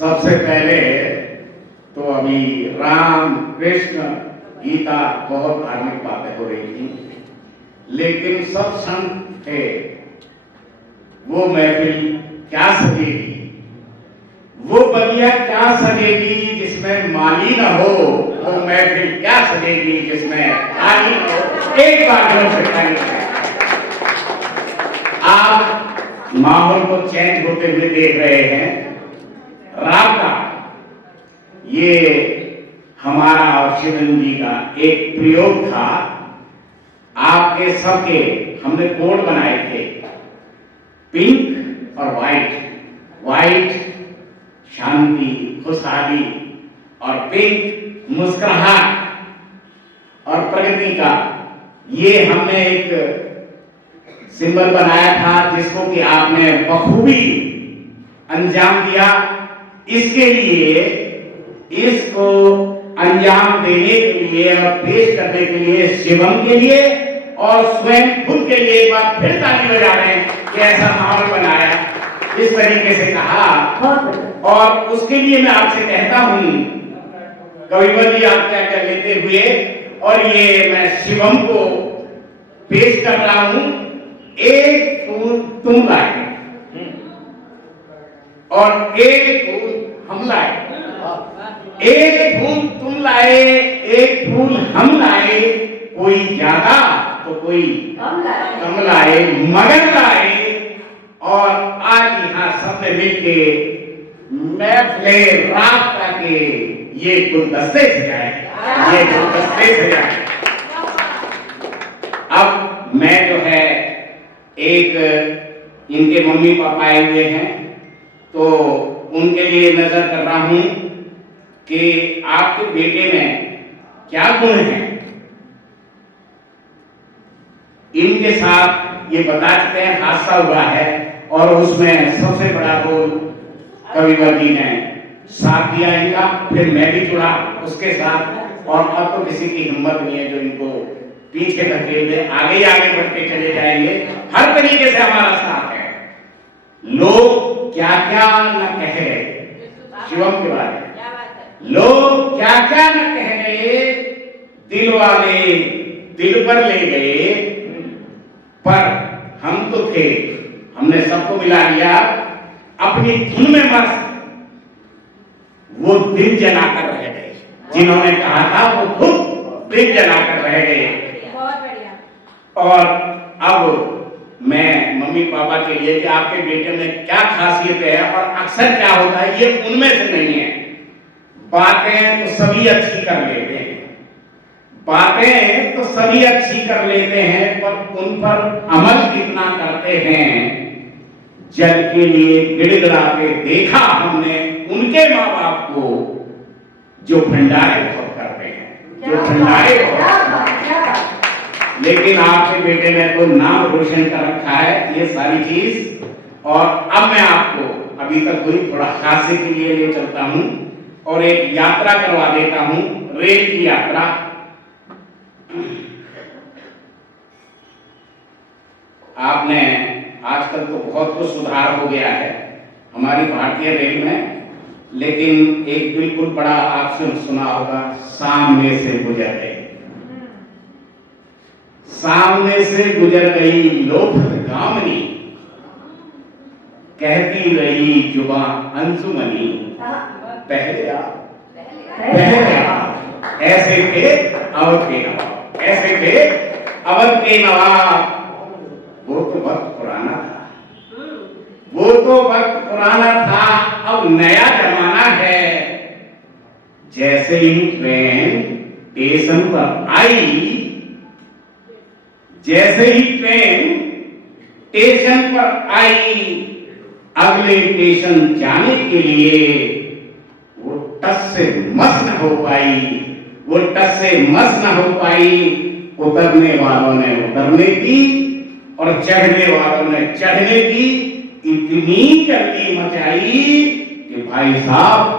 सबसे पहले तो अभी राम कृष्ण गीता बहुत धार्मिक बातें हो रही थी, लेकिन सब संत थे। वो महफिल क्या सजेगी, वो बगिया क्या सजेगी जिसमें माली न हो, वो महफिल क्या सजेगी जिसमें माली न हो। एक बार जोर से ताली। आप माहौल को चेंज होते हुए देख रहे हैं। रात का ये हमारा और शिवलिंग जी का एक प्रयोग था। आपके सबके हमने कोड बनाए थे, पिंक और व्हाइट शांति खुशहाली, और पिंक मुस्कुराहट और प्रगति का। ये हमने एक सिंबल बनाया था जिसको कि आपने बखूबी अंजाम दिया। इसके लिए, इसको अंजाम देने के लिए और पेश करने के लिए शिवम के लिए और स्वयं खुद के लिए एक बार फिर ताली बजा रहे हैं कि ऐसा माहौल बनाया, इस तरीके से कहा। और उसके लिए मैं आपसे कहता हूं, कविवर जी आप क्या कर लेते हुए, और ये मैं शिवम को पेश कर रहा हूं। एक फूल तुम लाए और एक फूल हम लाए, एक फूल तुम लाए, एक फूल हम लाए, कोई ज्यादा तो कोई कम लाए, मगर लाए। और आज यहाँ सबने मिलके महफिले रात का के ये गुलदस्ते सजाए, ये गुलदस्ते सजाए। अब मैं जो है एक, इनके मम्मी पापा आए हुए हैं तो उनके लिए नजर कर रहा हूं कि आपके बेटे में क्या गुण है। इनके साथ ये बता चुके हैं, हादसा हुआ है और उसमें सबसे बड़ा रोल कविवर जी ने साथ दिया इनका। फिर मैं भी जुड़ा उसके साथ, और अब तो किसी की हिम्मत नहीं है जो इनको पीछे धकेले, आगे आगे बढ़ते चले जाएंगे। हर तरीके से हमारा साथ है। लोग क्या क्या न कह रहे शिवम के बारे में, लोग क्या क्या न कह रहे, दिल वाले दिल पर ले गए, पर हम तो थे, हमने सबको मिला लिया अपनी धुन में मस्त। वो दिल जलाकर रह गए, जिन्होंने कहा था वो खुद दिल जलाकर रह गए। बहुत बढ़िया। और अब मैं मम्मी पापा के लिए कि आपके बेटे में क्या खासियत है और अक्सर क्या होता है, ये उनमें से नहीं है। बातें तो सभी अच्छी कर लेते हैं, बातें तो सभी अच्छी कर लेते हैं, पर उन पर अमल कितना करते हैं। जल के लिए गिड़गिड़ाते देखा हमने उनके माँ बाप को, जो भंडारे बहुत करते हैं, जो भंडारे बहुत। लेकिन आपके बेटे ने तो नाम रोशन कर रखा है ये सारी चीज। और अब मैं आपको अभी तक हुई थोड़ा हादसे के लिए ले चलता हूं और एक यात्रा करवा देता हूं, रेल की यात्रा। आपने आजकल तो बहुत कुछ सुधार हो गया है हमारी भारतीय रेल में, लेकिन एक बिल्कुल बड़ा आपने सुना होगा, सामने से गुजर गई, सामने से गुजर गई लोफत गामनी, कहती रही जुबा अंजुमनी, पहले आप ऐसे थे अवध के नवाब, ऐसे थे अवध के नवाब। वो तो वक्त पुराना था, वो तो वक्त पुराना था, अब नया जमाना है। जैसे ही ट्रेन स्टेशन पर आई, जैसे ही ट्रेन स्टेशन पर आई, अगले स्टेशन जाने के लिए वो टस से मस न हो पाई, वो टस से मस न हो पाई। उतरने वालों ने उतरने की और चढ़ने वालों ने चढ़ने की इतनी जल्दी मचाई कि भाई साहब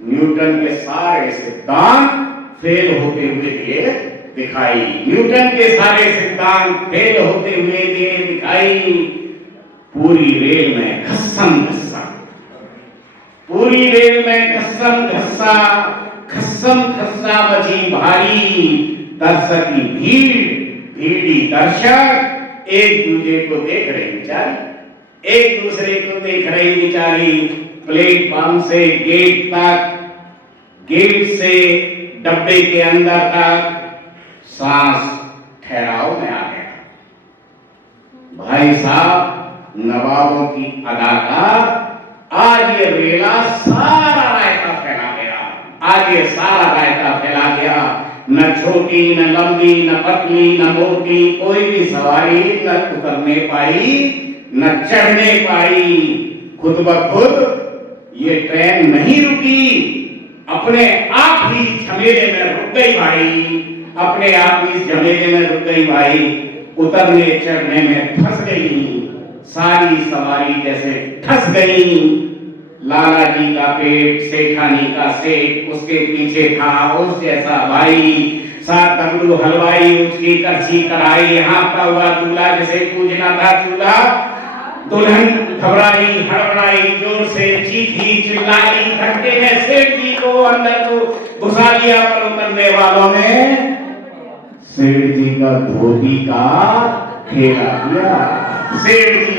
न्यूटन के सारे सिद्धांत फेल होते हुए दिखाई, न्यूटन के सारे सिद्धांत फेल होते हुए दिखाई। पूरी रेल में घसम घसम पूरी रेल में खस्सम खस्सा मची भारी, दर्शक की भीड़ी दर्शक एक दूसरे को देख रही बेचारी, एक दूसरे को देख रही बेचारी। प्लेटफॉर्म से गेट तक, गेट से डब्बे के अंदर तक सांस ठहराव में आ गया। भाई साहब, नवाबों की अदा का आज ये रेला सारा रायता फैला गया, आज ये सारा रायता फैला गया। न छोटी न लंबी न पतली न मोटी कोई भी सवारी न उतरने पाई न चढ़ने पाई। खुद ब खुद ये ट्रेन नहीं रुकी, अपने आप ही झमेले में रुक गई भाई, अपने आप ही झमेले में रुक गई भाई। उतरने चढ़ने में फंस गई, सारी सवारी जैसे फंस गई। लाला जी का पेट, सेठानी का सेठ उसके पीछे था उस जैसा भाई। सात डमरू हलवाई, उसकी करछी कढ़ाई, हाँफता हुआ दूल्हा जिसे पूजना था चूल्हा। दुल्हन घबराई हड़बड़ाई, जोर से चीखी चिल्लाई, धक्के में सेठ जी को अंदर को घुसा लिया। पर उतरने वालों ने सेठ जी का धोती का खेला किया, सेठ जी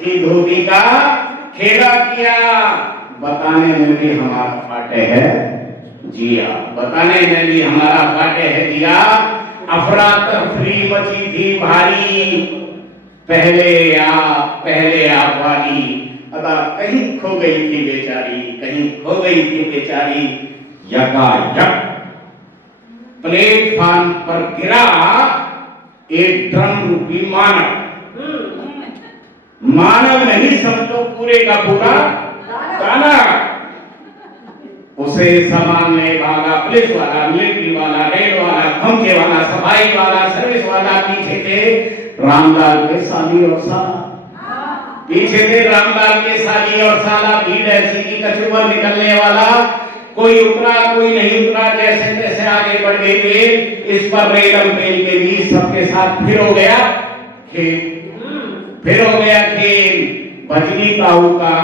की धोती का खेला किया। बताने में भी हमारा फाटे है जिया, बताने में भी हमारा फाटे है जिया। अफरा तफरी मची थी भारी, पहले आप वाली अदा कहीं खो गई थी बेचारी, कहीं खो गई थी बेचारी। यकायक प्लेटफॉर्म पर गिरा एक ड्रम रूपी मानव, मानव नहीं समझो पूरे का पूरा गाना। उसे संभालने वाला पुलिस वाला, मिलिट्री वाला, रेल वाला, खंभे वाला, सफाई वाला, सर्विस वाला पीछे थे रामलाल के साली और साला, पीछे थे रामलाल के साली और साला। भीड़ ऐसी की कचूबर निकलने वाला, कोई उतरा कोई नहीं उतरा, जैसे तैसे आगे बढ़ गए थे। इस पर रेलम पेल के बीच सबके साथ फिर हो गया खेल, फिर हो गया खेल। बजनी ताऊ का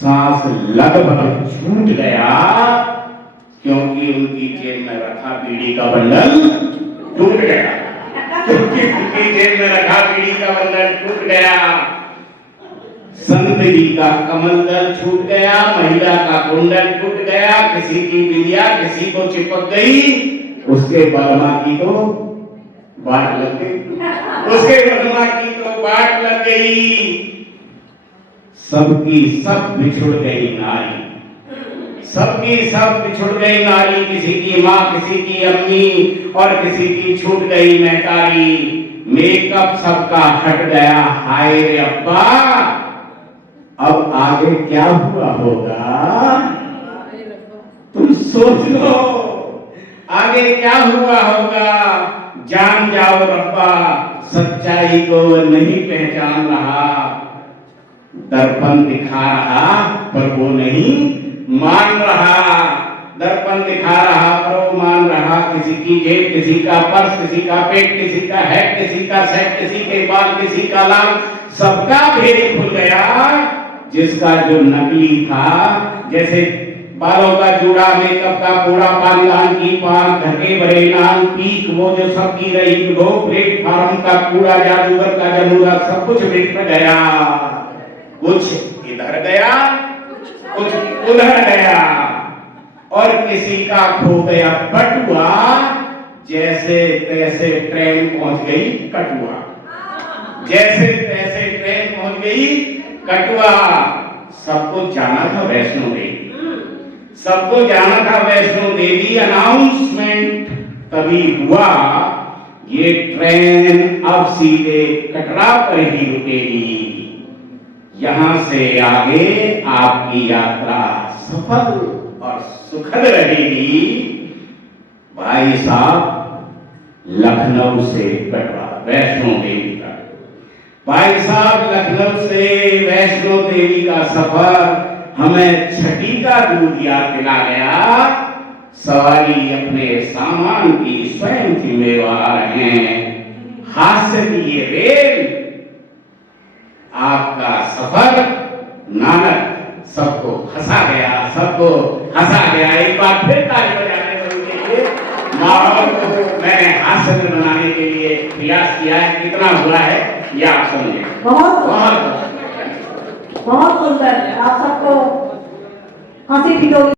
सांस लगभग छूट गया, क्योंकि उनकी जेब में रखा बीड़ी का बंडल टूट गया, क्योंकि उनकी जेब में रखा बीड़ी का बंडल टूट गया। संत जी का कमल दल छूट गया, महिला का कुंडल टूट गया, किसी की बिंदिया किसी को चिपक गई, उसके बर्मा की तो बाट लग गई, उसके बर्मा की तो बाट लग गई। सबकी सब बिछुड़ गई नारी, सबकी सब बिछुड़ गई नारी। किसी की माँ, किसी की अम्मी और किसी की छूट गई महतारी। मेकअप सबका हट गया, हाय रे अब्बा। अब आगे क्या हुआ होगा तुम सोच लो, आगे क्या हुआ होगा। जान जाओ रब्बा, सच्चाई को नहीं पहचान रहा। दर्पण दिखा रहा पर वो नहीं मान रहा, दर्पण दिखा रहा पर वो मान रहा। किसी की जेब, किसी का पर्स, किसी का पेट, किसी का हैट, किसी का सेट, किसी के बाल, किसी का लाल, सबका भेद खुल गया। जिसका जो नकली था, जैसे बालों का जूड़ा, मेकअप का पूरा, पानदान की पान, ढके बड़े नान, पीक वो जो सब की रही, वो प्लेटफार्म का कूड़ा, जादूगर का जमूरा, सब कुछ बिखर गया। कुछ इधर गया, कुछ उधर गया, और किसी का खो गया बटुआ। जैसे तैसे ट्रेन पहुंच गई कटुआ, जैसे तैसे ट्रेन पहुंच गई कटुआ। सबको जाना था वैष्णो देवी, सबको जाना था वैष्णो देवी। अनाउंसमेंट तभी हुआ, ये ट्रेन अब सीधे कटरा पर ही रुकेगी, यहां से आगे आपकी यात्रा सफल और सुखद रहेगी। भाई साहब, लखनऊ से कटरा वैष्णो देवी का, भाई साहब लखनऊ से वैष्णो देवी का सफर हमें छठी का दूध याद दिला गया। सवारी अपने सामान की स्वयं जिम्मेवार हैं। हास्य की ये रेल आपका सफर नानक हंसा गया, सबको हंसा गया। एक बार फिर ताली बजाने के लिए माहौल को मैंने हास्य बनाने के लिए प्रयास किया है। कितना हुआ है ये आप सुनिए। बहुत बहुत बहुत सुंदर। आप सबको हंसी भी